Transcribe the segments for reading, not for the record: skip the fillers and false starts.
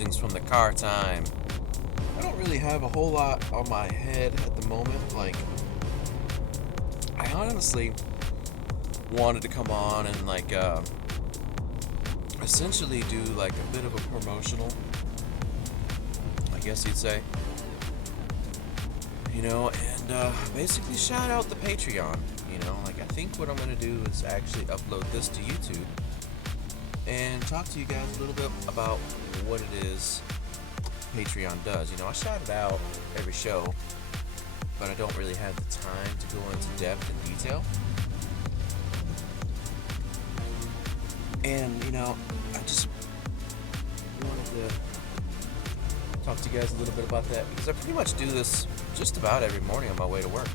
musings from the car time. I don't really have a whole lot on my head at the moment. Like, I honestly wanted to come on and essentially do like a bit of a promotional, I guess you'd say, and basically shout out the Patreon. I think what I'm gonna do is actually upload this to YouTube and talk to you guys a little bit about what it is Patreon does. I shout it out every show, but I don't really have the time to go into depth and detail. And, I just wanted to talk to you guys a little bit about that because I pretty much do this just about every morning on my way to work.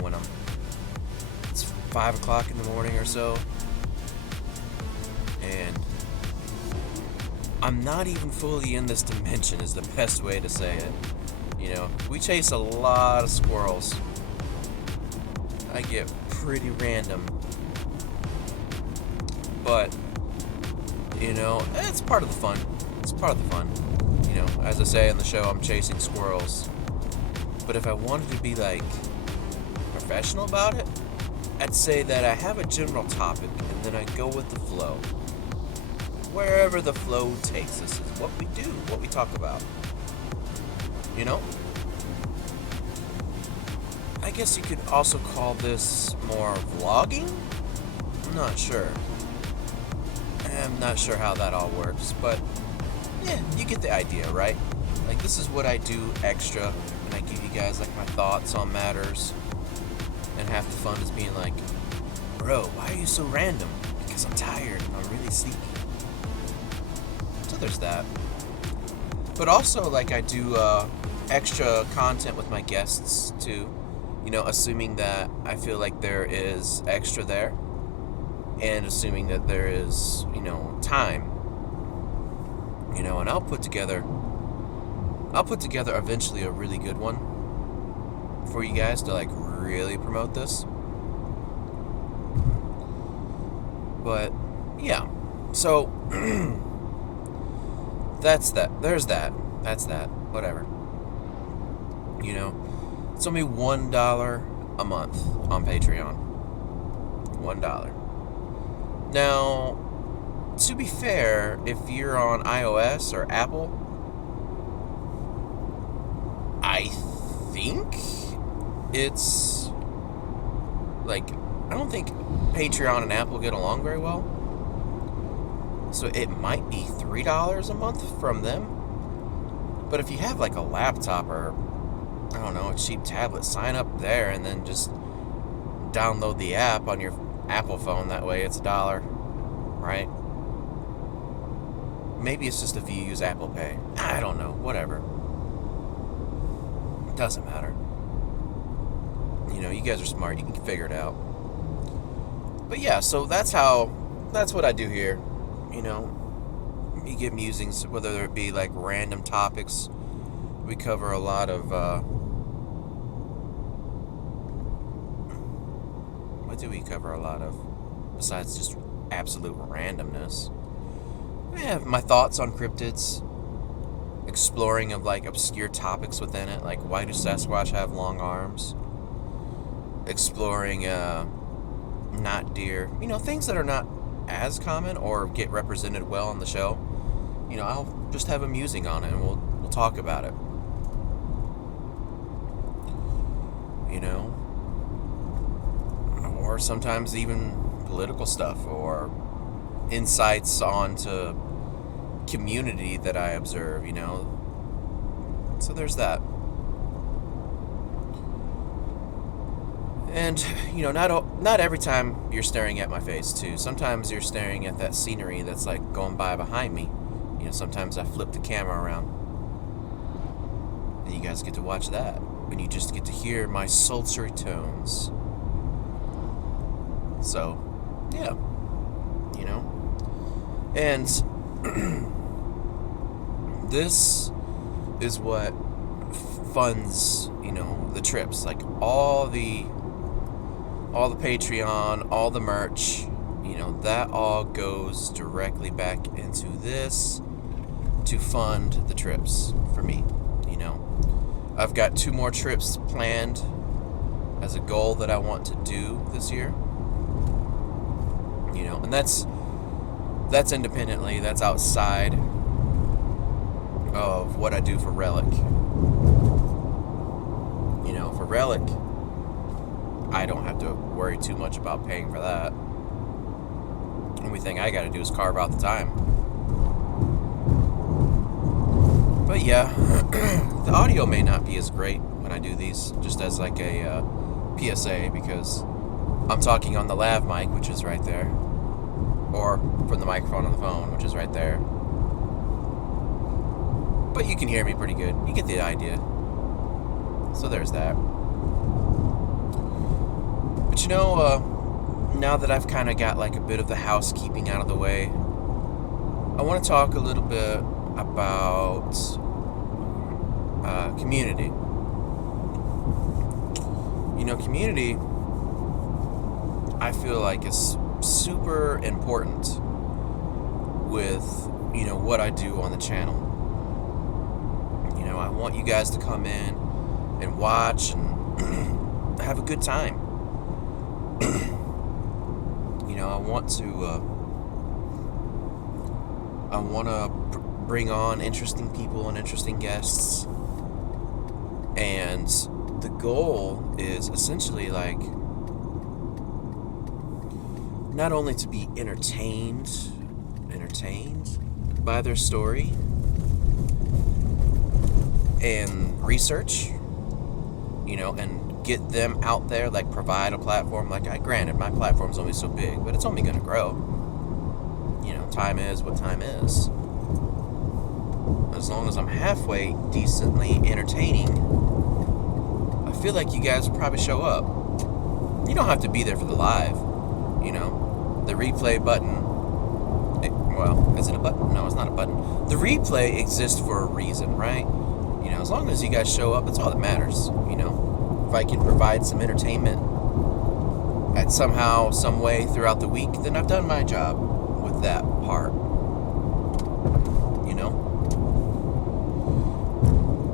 When it's 5 o'clock in the morning or so, and I'm not even fully in this dimension is the best way to say it. We chase a lot of squirrels. I get pretty random. But, it's part of the fun. It's part of the fun. As I say in the show, I'm chasing squirrels. But if I wanted to be professional about it, I'd say that I have a general topic and then I go with the flow. Wherever the flow takes us is what we do, what we talk about. I guess you could also call this more vlogging? I'm not sure. I'm not sure how that all works, but yeah, you get the idea, right? This is what I do extra, and I give you guys my thoughts on matters. And half the fun is being bro, why are you so random? Because I'm tired and I'm really sleepy. So there's that. But also, I do extra content with my guests too. Assuming that I feel like there is extra there, and assuming that there is, time. And I'll put together eventually a really good one for you guys to really promote this. But yeah, so that's that. There's that. That's that. Whatever. It's only $1 a month on Patreon. $1. Now, to be fair, if you're on iOS or Apple, I think it's I don't think Patreon and Apple get along very well. So it might be $3 a month from them. But if you have a laptop or, I don't know, a cheap tablet, sign up there and then just download the app on your Apple phone. That way it's $1, right? Maybe it's just if you use Apple Pay. I don't know, whatever. It doesn't matter. You guys are smart. You can figure it out. But yeah, so that's what I do here. You get musings, whether it be random topics. We cover a lot of, what do we cover a lot of? Besides just absolute randomness. I have my thoughts on cryptids. Exploring of obscure topics within it, why do Sasquatch have long arms? Exploring not deer, things that are not as common or get represented well on the show. I'll just have a musing on it and we'll talk about it. Or sometimes even political stuff or insights onto community that I observe, So there's that. And, not every time you're staring at my face, too. Sometimes you're staring at that scenery that's, going by behind me. Sometimes I flip the camera around. And you guys get to watch that. And you just get to hear my sultry tones. So, yeah. And this is what funds, the trips. All the Patreon, all the merch, That all goes directly back into this to fund the trips for me. I've got 2 more trips planned as a goal that I want to do this year. And that's independently, that's outside of what I do for Relic. For Relic, I don't have to worry too much about paying for that. Only thing I gotta do is carve out the time. But yeah, the audio may not be as great when I do these, just as like a PSA, because I'm talking on the lav mic, which is right there, or from the microphone on the phone, which is right there. But you can hear me pretty good. You get the idea. So there's that. But now that I've kind of got like a bit of the housekeeping out of the way, I want to talk a little bit about community. Community, I feel like, is super important with, what I do on the channel. I want you guys to come in and watch and have a good time. I want to bring on interesting people and interesting guests, and the goal is essentially like not only to be entertained by their story and research, and get them out there, like provide a platform. Granted, my platform's only so big, but it's only going to grow. Time is what time is. As long as I'm halfway decently entertaining, I feel like you guys will probably show up. You don't have to be there for the live. The replay button. Is it a button? No, it's not a button. The replay exists for a reason, right? As long as you guys show up, that's all that matters. If I can provide some entertainment at somehow, some way throughout the week, then I've done my job with that part.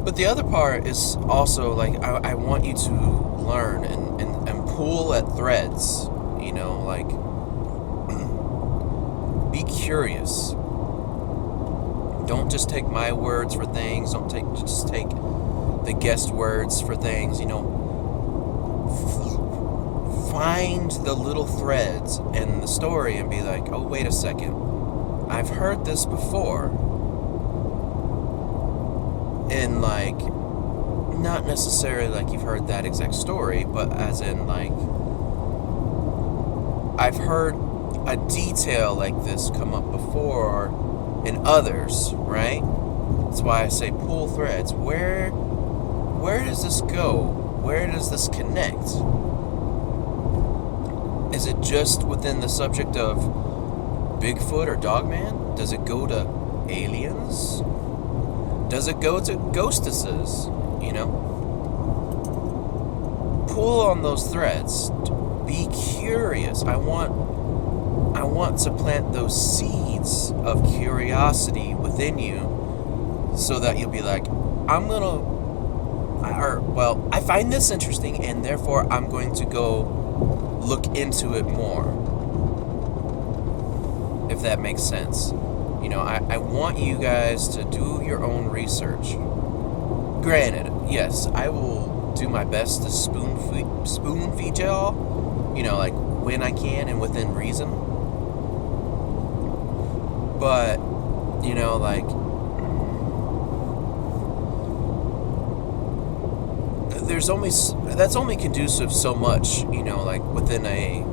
But the other part is also like I want you to learn and pull at threads. Be curious. Don't just take my words for things. Don't just take the guest words for things. Find the little threads in the story and be like, oh, wait a second. I've heard this before. And not necessarily like you've heard that exact story, but as in I've heard a detail like this come up before in others, right? That's why I say pull threads. Where does this go? Where does this connect? Is it just within the subject of Bigfoot or Dogman? Does it go to aliens? Does it go to ghostesses? Pull on those threads. Be curious. I want to plant those seeds of curiosity within you so that you'll be like, I find this interesting and therefore I'm going to go look into it more. If that makes sense. I want you guys to do your own research. Granted, yes, I will do my best to spoon feed y'all, when I can and within reason. But, that's only conducive so much, within a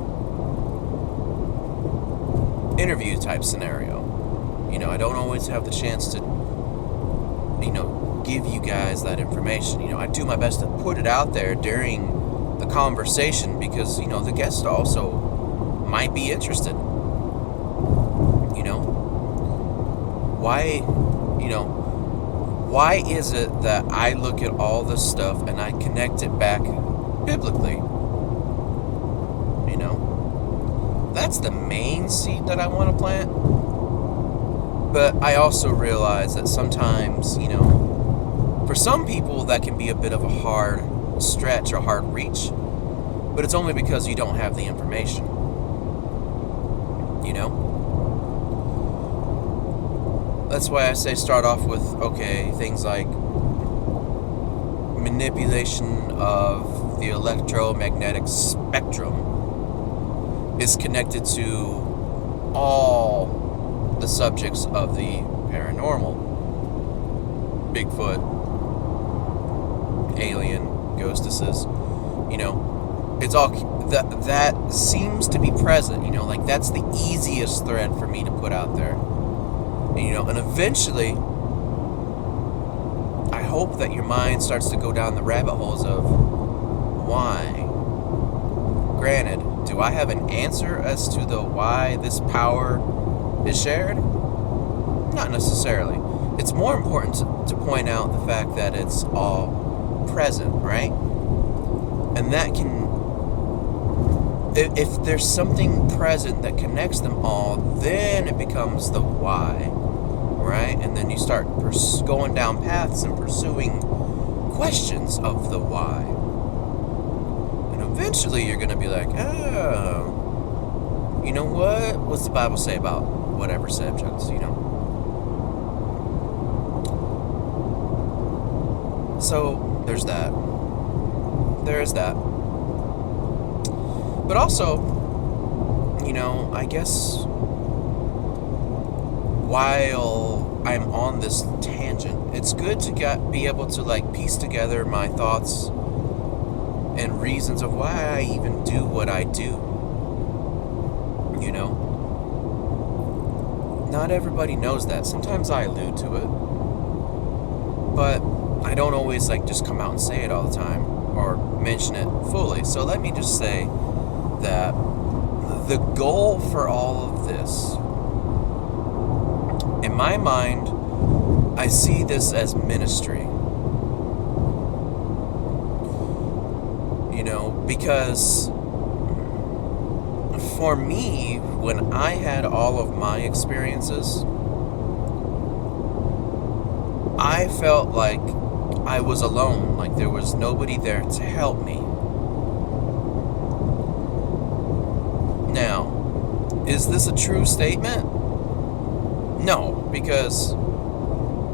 interview type scenario. I don't always have the chance to, give you guys that information. I do my best to put it out there during the conversation because, the guest also might be interested. Why is it that I look at all this stuff and I connect it back biblically? that's the main seed that I want to plant. But I also realize that sometimes, for some people that can be a bit of a hard stretch or hard reach, but it's only because you don't have the information. That's why I say start off with, things like manipulation of the electromagnetic spectrum is connected to all the subjects of the paranormal. Bigfoot, alien, ghostesses, it's all that seems to be present, like that's the easiest thread for me to put out there. And eventually I hope that your mind starts to go down the rabbit holes of why. Granted, do I have an answer as to the why this power is shared? Not necessarily. It's more important to point out the fact that it's all present, right? And that can, if there's something present that connects them all, then it becomes the why, right? And then you start going down paths and pursuing questions of the why. And eventually you're going to be like, oh, you know what? What's the Bible say about whatever subjects, So, there's that. There is that. But also, I guess while I'm on this tangent, it's good to be able to piece together my thoughts and reasons of why I even do what I do. Not everybody knows that. Sometimes I allude to it, but I don't always just come out and say it all the time or mention it fully. So let me just say that the goal for all of this, in my mind, I see this as ministry. Because for me, when I had all of my experiences, I felt like I was alone, like there was nobody there to help me. Now, is this a true statement? No, because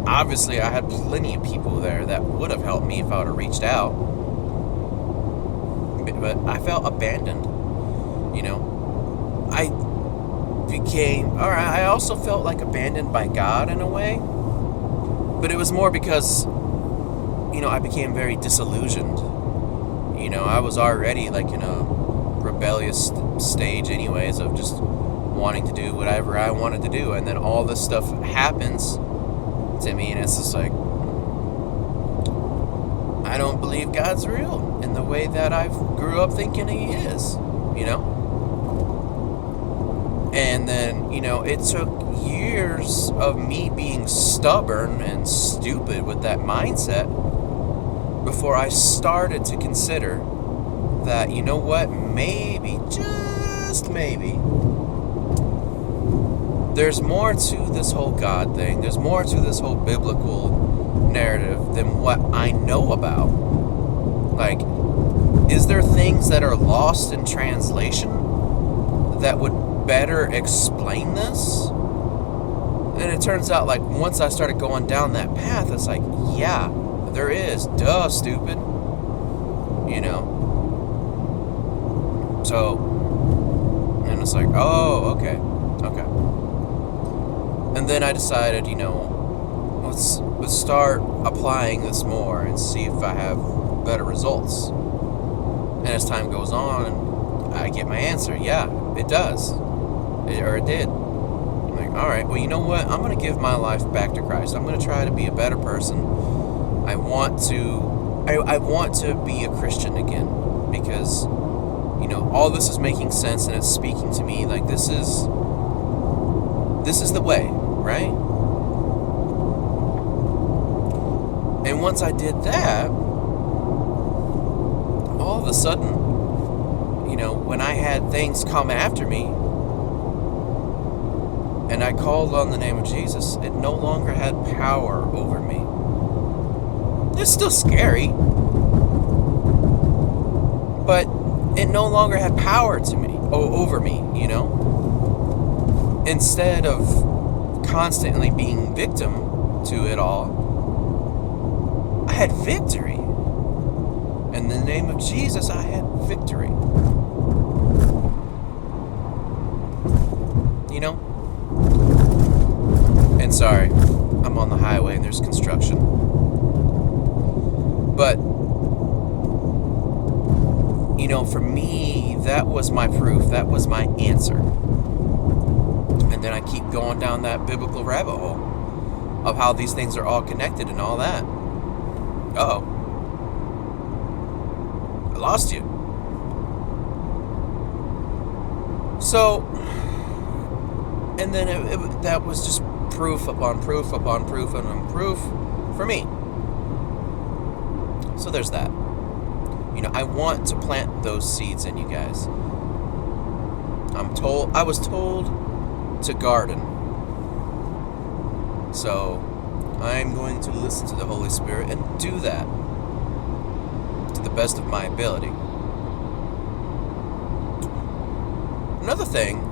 obviously I had plenty of people there that would have helped me if I would have reached out. But I felt abandoned, I also felt abandoned by God in a way. But it was more because, I became very disillusioned. I was already in a rebellious stage anyways of just wanting to do whatever I wanted to do. And then all this stuff happens to me and it's just I don't believe God's real in the way that I grew up thinking he is, And then, it took years of me being stubborn and stupid with that mindset before I started to consider that, maybe, just maybe, there's more to this whole God thing. There's more to this whole biblical narrative than what I know about. Is there things that are lost in translation that would better explain this? And it turns out once I started going down that path, it's yeah, there is. Duh, stupid. So, and it's oh, okay. And then I decided, let's start applying this more and see if I have better results. And as time goes on, I get my answer. Yeah, it does. It did. I'm all right, well, you know what? I'm going to give my life back to Christ. I'm going to try to be a better person. I want to be a Christian again because, all this is making sense and it's speaking to me this is the way, right? And once I did that, all of a sudden, when I had things come after me, and I called on the name of Jesus, it no longer had power over me. It's still scary, but it no longer had power to me, over me, Instead of constantly being victim to it all, I had victory. In the name of Jesus, I had victory. And sorry, I'm on the highway and there's construction. But, for me, that was my proof. That was my answer. And then I keep going down that biblical rabbit hole of how these things are all connected and all that. Uh-oh. I lost you. So, and then that was just proof upon proof upon proof upon proof for me. So there's that. I want to plant those seeds in you guys. I was told to garden. So I'm going to listen to the Holy Spirit and do that to the best of my ability. Another thing,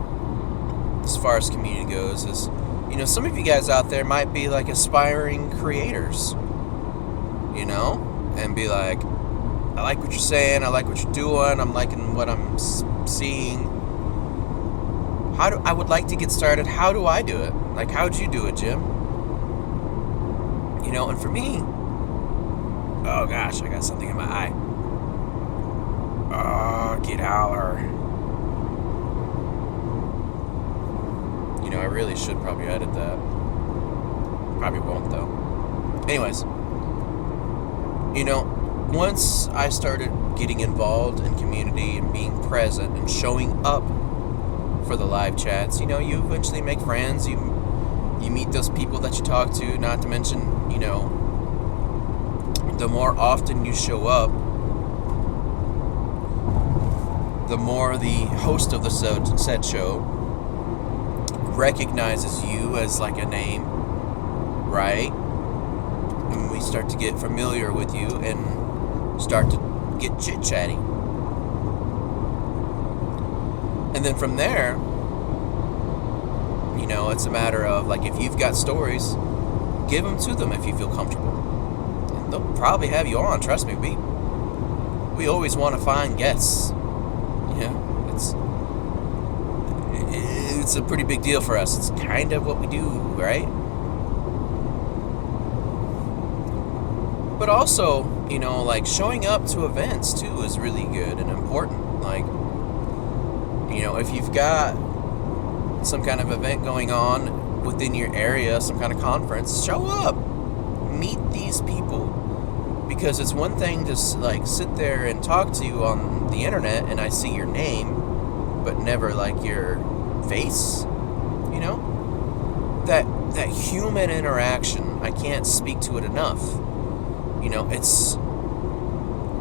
as far as community goes, is, some of you guys out there might be like aspiring creators, and be like, I like what you're saying, I like what you're doing, I'm liking what I'm seeing. I would like to get started. How do I do it? Like, how'd you do it, Jim? And for me, oh gosh, I got something in my eye. Oh, get holler. I really should probably edit that. Probably won't, though. Anyways, once I started getting involved in community and being present and showing up for the live chats, you eventually make friends. You meet those people that you talk to, not to mention, the more often you show up, the more the host of the said show recognizes you as like a name, right? And we start to get familiar with you and start to get chit-chatty. And then from there, it's a matter of, like, if you've got stories, give them to them if you feel comfortable. And they'll probably have you on, trust me. We always want to find guests. It's a pretty big deal for us. It's kind of what we do, right? But also, like, showing up to events too is really good and important. Like, if you've got some kind of event going on within your area, some kind of conference, show up. Meet these people. Because it's one thing to, like, sit there and talk to you on the internet and I see your name, but never, like, your face. That human interaction, I can't speak to it enough.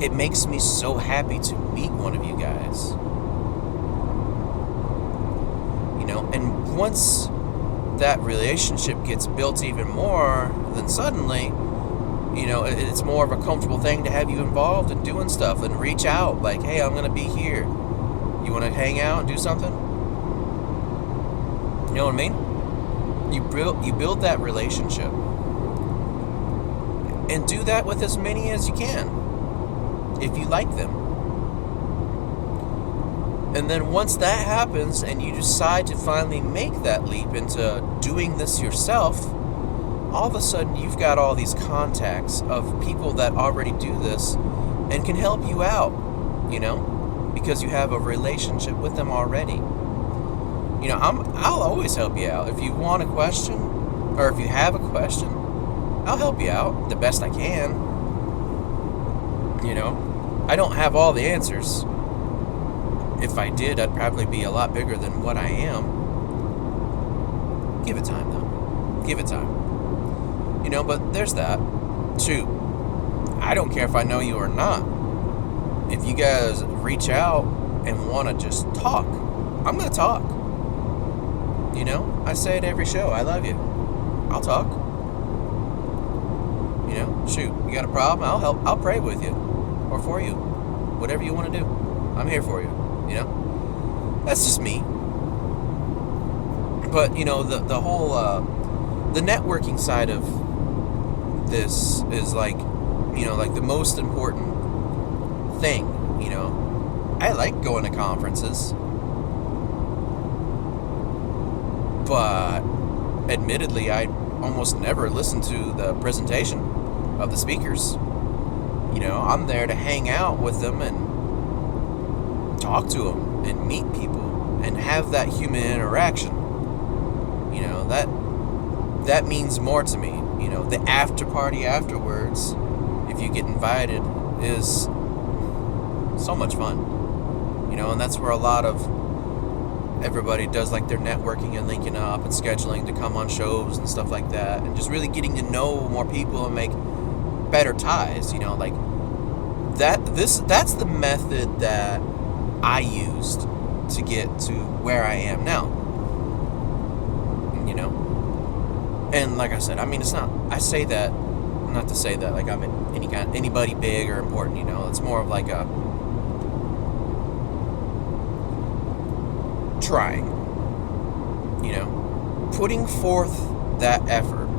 It makes me so happy to meet one of you guys. And once that relationship gets built even more, then suddenly, it's more of a comfortable thing to have you involved in doing stuff and reach out. Like, hey, I'm going to be here. You want to hang out and do something? You know what I mean? You build that relationship. And do that with as many as you can, if you like them. And then once that happens and you decide to finally make that leap into doing this yourself, all of a sudden you've got all these contacts of people that already do this and can help you out, because you have a relationship with them already. I'll always help you out. If you want a question, or if you have a question, I'll help you out the best I can. I don't have all the answers. If I did, I'd probably be a lot bigger than what I am. Give it time, though. Give it time. But there's that. Shoot. I don't care if I know you or not. If you guys reach out and want to just talk, I'm going to talk. You know, I say it every show. I love you. I'll talk. You know, shoot, you got a problem? I'll help. I'll pray with you or for you. Whatever you want to do. I'm here for you. You know? That's just me. But, you know, the whole, the networking side of this is like, you know, like the most important thing, you know? I like going to conferences. But, admittedly, I almost never listen to the presentation of the speakers. You know, I'm there to hang out with them and talk to them and meet people and have that human interaction. You know, that means more to me. You know, the after party afterwards, if you get invited, is so much fun. You know, and that's where a lot of everybody does like their networking and linking up and scheduling to come on shows and stuff like that, and just really getting to know more people and make better ties. You know, like that's the method that I used to get to where I am now. You know, and like I said, I mean, it's not. I say that not to say that like I'm anybody big or important. You know, it's more of like a trying. You know, putting forth that effort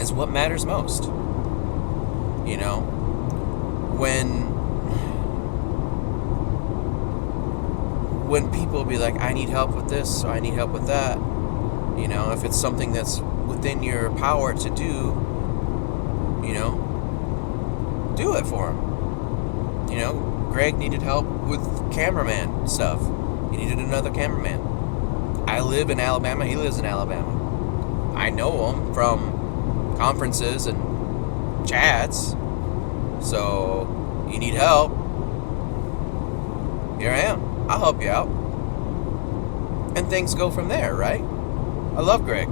is what matters most. You know, when people be like, I need help with this, or I need help with that, you know, if it's something that's within your power to do, you know, do it for them. You know, Greg needed help with cameraman stuff. He needed another cameraman. I live in Alabama, he lives in Alabama. I know him from conferences and chats, so you need help, here I am. I'll help you out. And things go from there, right? I love Greg.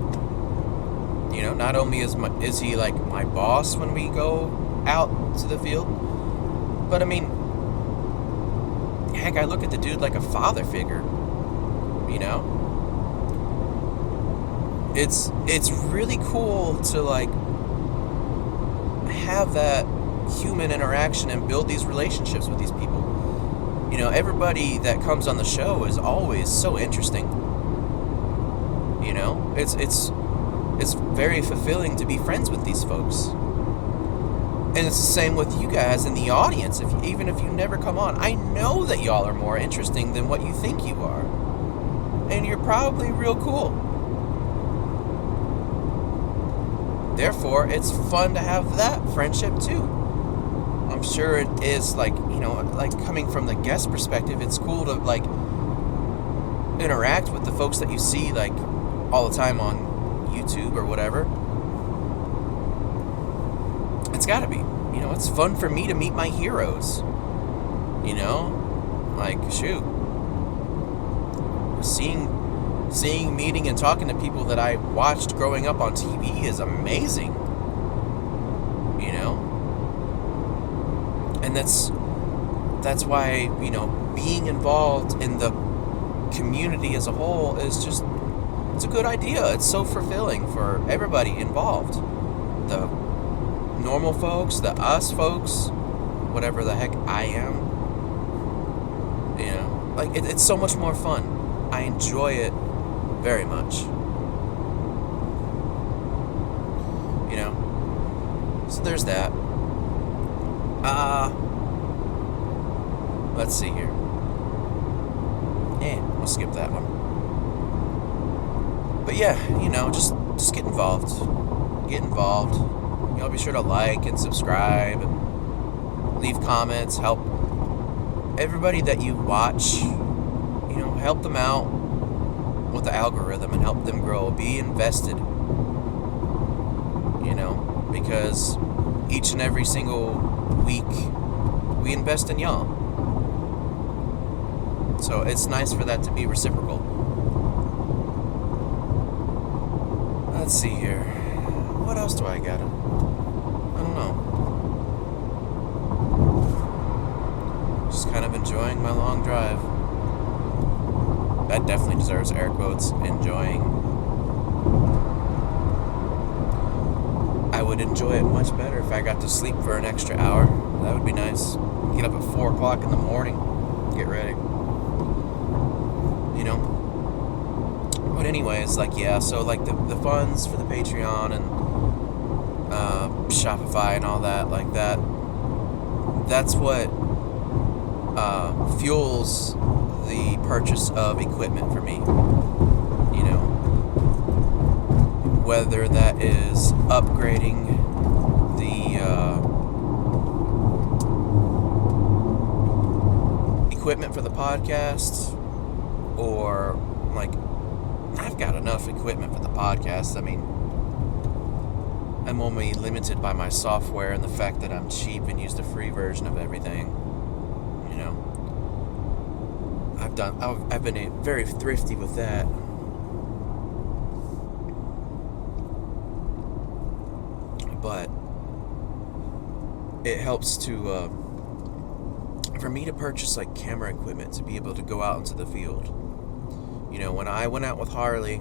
You know, not only is he like my boss when we go out to the field, but I mean, heck, I look at the dude like a father figure. You know? It's really cool to like have that human interaction and build these relationships with these people. You know, everybody that comes on the show is always so interesting. You know, it's very fulfilling to be friends with these folks. And it's the same with you guys in the audience. Even if you never come on, I know that y'all are more interesting than what you think you are. And you're probably real cool. Therefore, it's fun to have that friendship too. I'm sure it is, like, you know, like coming from the guest perspective, it's cool to like interact with the folks that you see like all the time on YouTube or whatever. It's gotta be. You know, it's fun for me to meet my heroes. You know? Like, shoot. Seeing, meeting, and talking to people that I watched growing up on TV is amazing. You know? And that's why, you know, being involved in the community as a whole is just, it's a good idea. It's so fulfilling for everybody involved. The normal folks, the us folks, whatever the heck I am. You know, like it's so much more fun. I enjoy it very much. You know, so there's that. Let's see here. We'll skip that one. But yeah, you know, just get involved. Get involved. You know, be sure to like and subscribe and leave comments. Help everybody that you watch. You know, help them out with the algorithm and help them grow. Be invested. You know, because each and every single week we invest in y'all. So it's nice for that to be reciprocal. Let's see here. What else do I got? I don't know. Just kind of enjoying my long drive. that definitely deserves air quotes, enjoying. I would enjoy it much better if I got to sleep for an extra hour. That would be nice. Get up at 4 o'clock in the morning, get ready. You know? But anyways, like, yeah, so like the funds for the Patreon and Shopify and all that, like that's what fuels the purchase of equipment for me. You know, whether that is upgrading the equipment for the podcast, or like, I've got enough equipment for the podcast. I mean, I'm only limited by my software and the fact that I'm cheap and use the free version of everything. You know, I've been very thrifty with that. But it helps to for me to purchase like camera equipment to be able to go out into the field. You know, when I went out with Harley,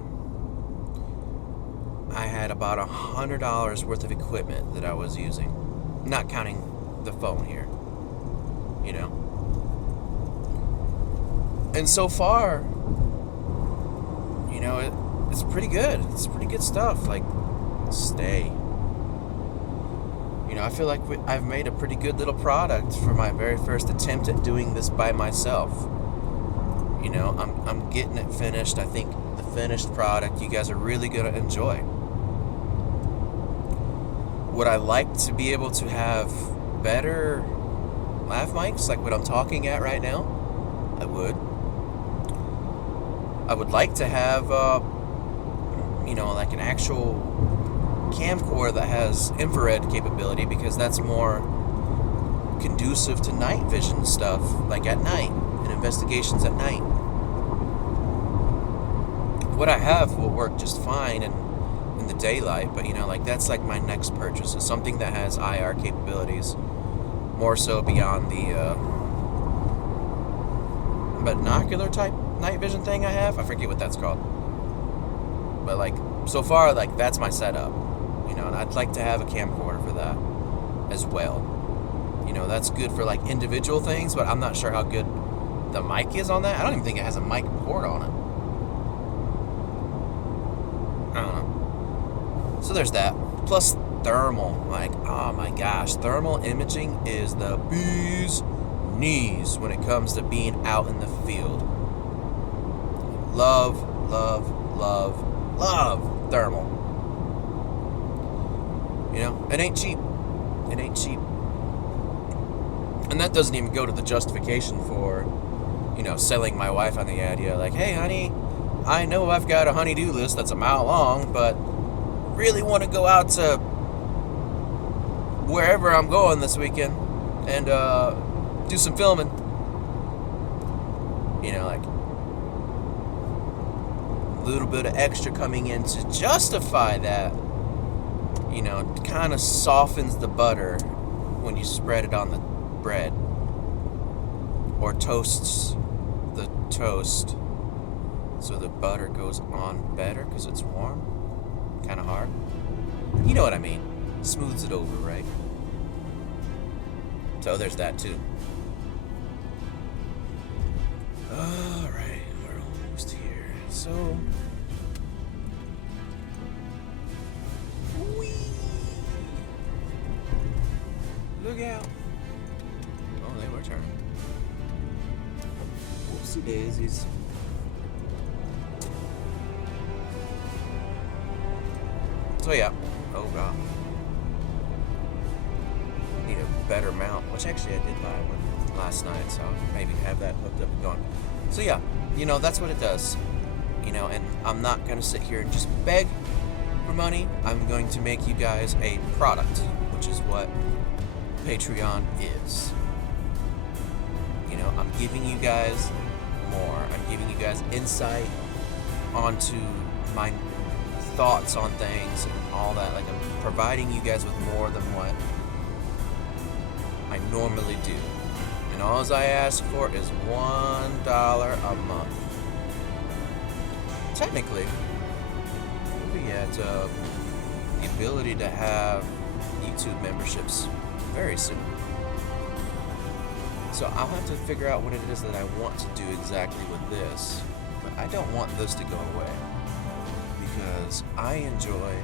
I had about $100 worth of equipment that I was using, not counting the phone here. You know, and so far, you know, it's pretty good. It's pretty good stuff. Like, stay. You know, I feel like I've made a pretty good little product for my very first attempt at doing this by myself. You know, I'm getting it finished. I think the finished product you guys are really going to enjoy. Would I like to be able to have better lav mics like what I'm talking at right now? I would. I would like to have, you know, like an actual camcorder that has infrared capability, because that's more conducive to night vision stuff, like at night, and investigations at night. What I have will work just fine in the daylight, but you know, like, that's like my next purchase, is something that has IR capabilities, more so beyond the binocular type night vision thing I have. I forget what that's called, but like, so far, like, that's my setup. You know, and I'd like to have a camcorder for that as well. You know, that's good for like individual things, but I'm not sure how good the mic is on that. I don't even think it has a mic port on it. I don't know. So there's that. Plus thermal. Like, oh my gosh, thermal imaging is the bee's knees when it comes to being out in the field. Love, love, love, love thermal. You know, it ain't cheap. It ain't cheap. And that doesn't even go to the justification for, you know, selling my wife on the idea, like, hey, honey, I know I've got a honey-do list that's a mile long, but really want to go out to wherever I'm going this weekend and do some filming. You know, like, a little bit of extra coming in to justify that. You know, kind of softens the butter when you spread it on the bread, or toasts the toast so the butter goes on better because it's warm, kind of hard. You know what I mean? Smooths it over, right? So there's that too. All right, we're almost here. So. Look out. Oh, they were turning. Whoopsie daisies. So yeah. Oh god. Need a better mount, which actually I did buy one last night, so maybe have that hooked up and going. So yeah, you know, that's what it does. You know, and I'm not gonna sit here and just beg for money. I'm going to make you guys a product, which is what Patreon is. You know, I'm giving you guys more. I'm giving you guys insight onto my thoughts on things and all that. Like, I'm providing you guys with more than what I normally do. And all I ask for is $1 a month. technically, we'll be at the ability to have YouTube memberships very soon. So I'll have to figure out what it is that I want to do exactly with this. But I don't want this to go away because I enjoy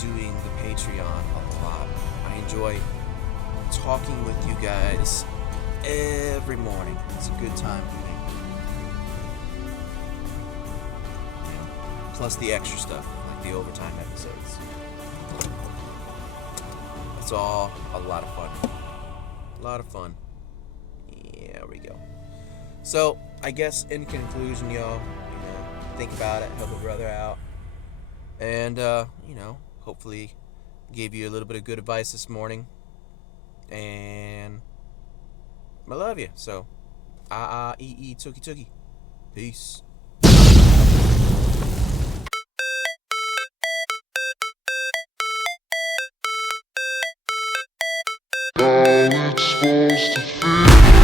doing the Patreon a lot. I enjoy talking with you guys every morning. It's a good time for me. Plus the extra stuff, like the overtime episodes. It's all a lot of fun. A lot of fun. Yeah, there we go. So, I guess in conclusion, y'all, think about it, help a brother out. And, hopefully gave you a little bit of good advice this morning. And I love you. So, tookie tookie. Peace. How it's supposed to feel.